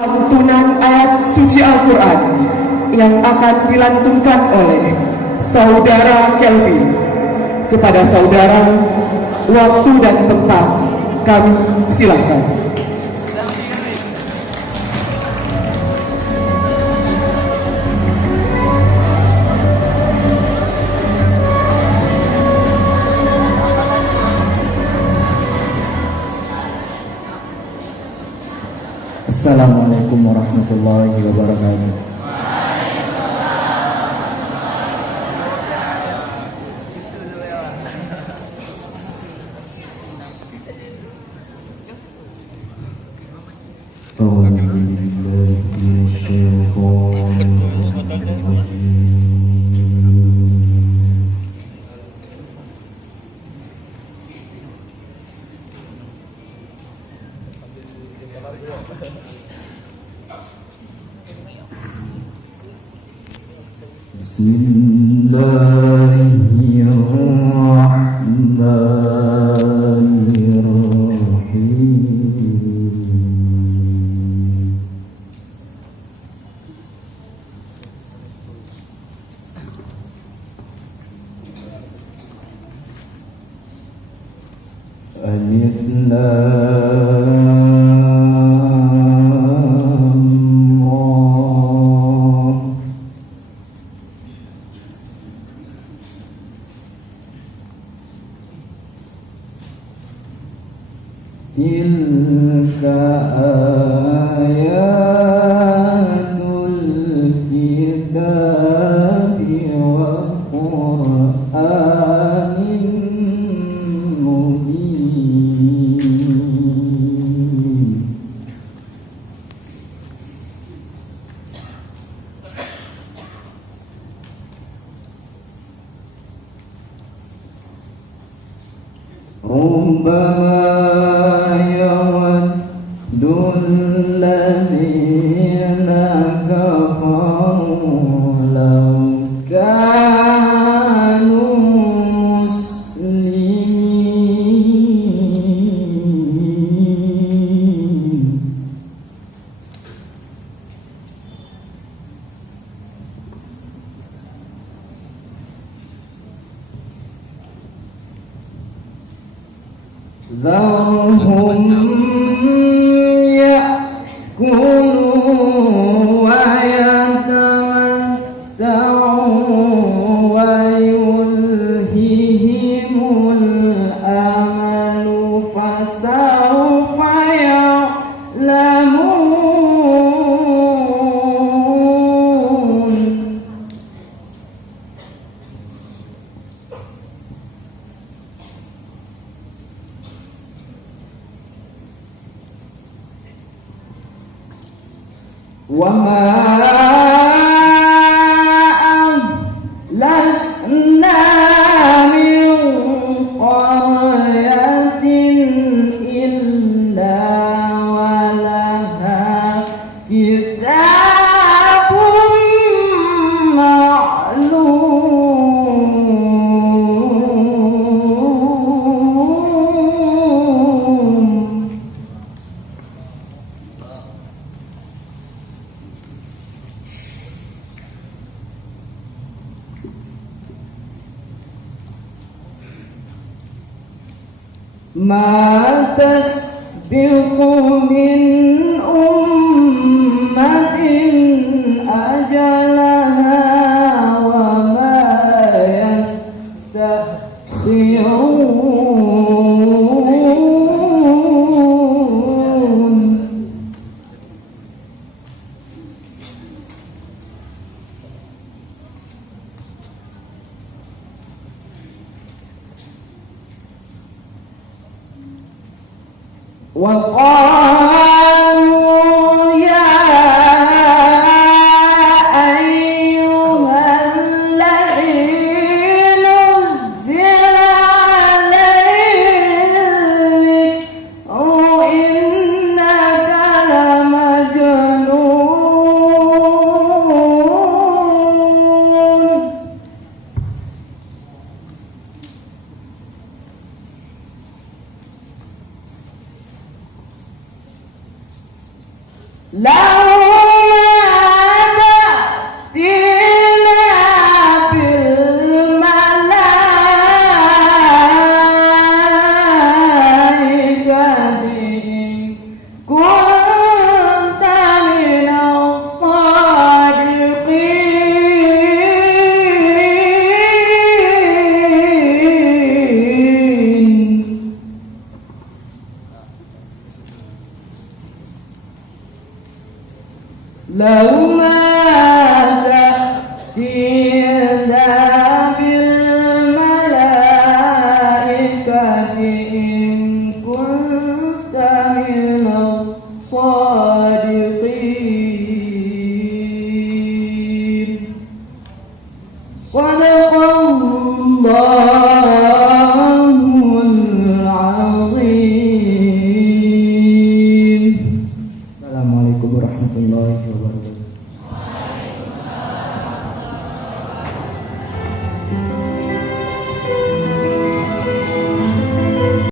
Lantunan ayat suci Al-Quran yang akan dilantunkan oleh Saudara Kelvin. Kepada saudara, waktu dan tempat kami silakan. Assalamualaikum warahmatullahi wabarakatuh. Alif Lam Ra. Tilka ayatul kitabi wa Qur'anin mubin. Rubbama yawaddul ladzina kafaru law kanu muslimin. Dharhum ya'kulu wa yatamatta'u wa yulhihimul amalu fasawfa ya'lamun. Wa ma ahlakna min qaryatin illa walaha kitabun ma'lum. Ma tasbiqu min ummatin ajalaha wa ma yastakhirun. Wa qalu ya ayyuhalladzi nuzzila alaihi dzikru innaka lamajnun. لو ما تأتينا بالملائكة إن كنت من الصادقين صدق الله العظيم. Assalamualaikum warahmatullahi wabarakatuh.